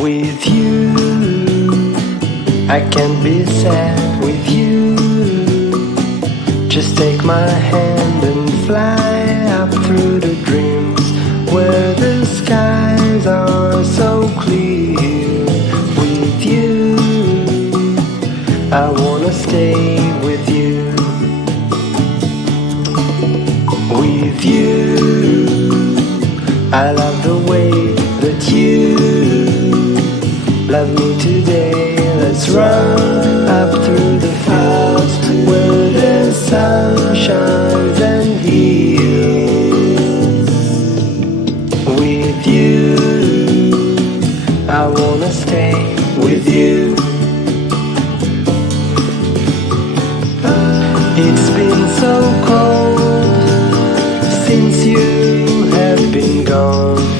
With you, I can't be sad with you. Just take my hand and fly up through the dreams where the skies are so clear. With you, I wanna stay with you. With you, I love the way that you love me today. Let's run up through the fields where the sun shines and heals. With you, I wanna stay with you. It's been so cold since you have been gone.